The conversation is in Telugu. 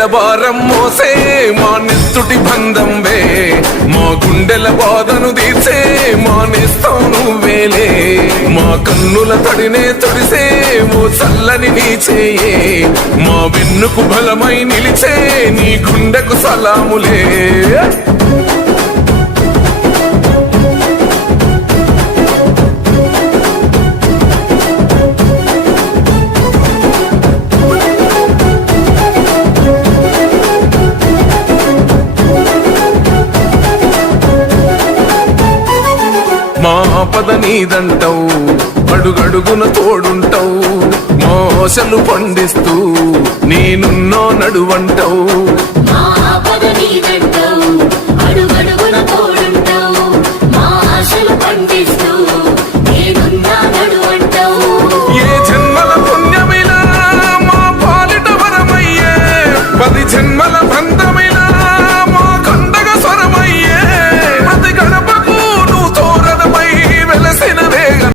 వేల భారం మోసే మా నెత్తుటి బంధంవే, మా గుండెల బాధను తీర్చే మా నేస్తం నువ్వేలే. మా కన్నుల తడినే తొడిసే ఓ చల్లని నీ చేయే, మా వెన్నుకు బలమై నిలిచే నీ గుండెకు సలాములే. మా ఆపద నీదంటావు, అడుగడుగున తోడుంటావు, మోసలు పండిస్తూ నేనున్నో నడువంటావు.